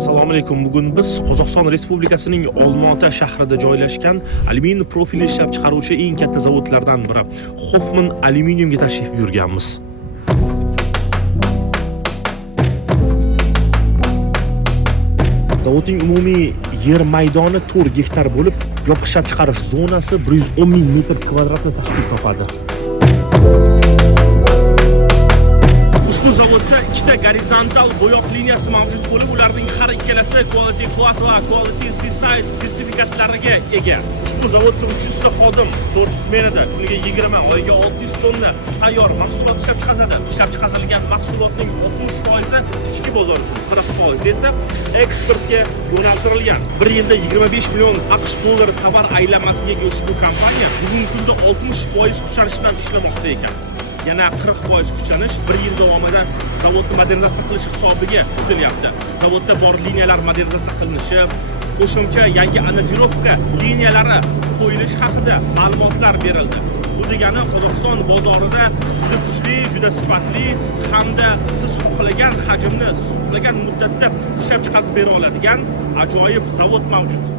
Assalomu alaykum. Bugun biz Qozog'iston Respublikasining Olmaota shahrida joylashgan alyumin profili ishlab chiqaruvchi eng katta zavodlardan biri Hoffman alyuminiumga tashrif buyurganmiz. Zavodning umumiy yer maydoni 4 gektar bo'lib, yopiq ishlab chiqarish zonasi 110 ming metr kvadratni tashkil topadi. Ushbu zavodda ikkita gorizontal bo'yoq liniyasi mavjud bo'lib, ularning har ikkalasi Quality Quad va Quality Seaside sertifikatlariga ega. Ushbu zavodda 300 ta xodim 4 smenada kuniga 20, oyiga 600 tonna tayyor mahsulot ishlab chiqaradi. Ishlab chiqarilgan mahsulotning 60% ichki bozor uchun, 40% esa eksportga yo'naltirilgan. Bir yilda 25 million AQSh dollari tovar aylanmasiga ega ushbu kompaniya bugungi kunda 60% kuchlanish bilan ishlamoqda ekan. Yana 40% kuchlanish bir yil davomida zavodni modernizatsiya qilish hisobiga o'tilyapti. Zavodda bor liniyalar modernizatsiya qilinishi, qo'shimcha yangi anodirovka liniyalari qo'yilish haqida ma'lumotlar berildi. Bu degani Qozog'iston bozorida juda kuchli, juda sifatli hamda siz xohlagan hajmni, siz xohlagan muddatda ishlab chiqarib bera oladigan ajoyib zavod mavjud.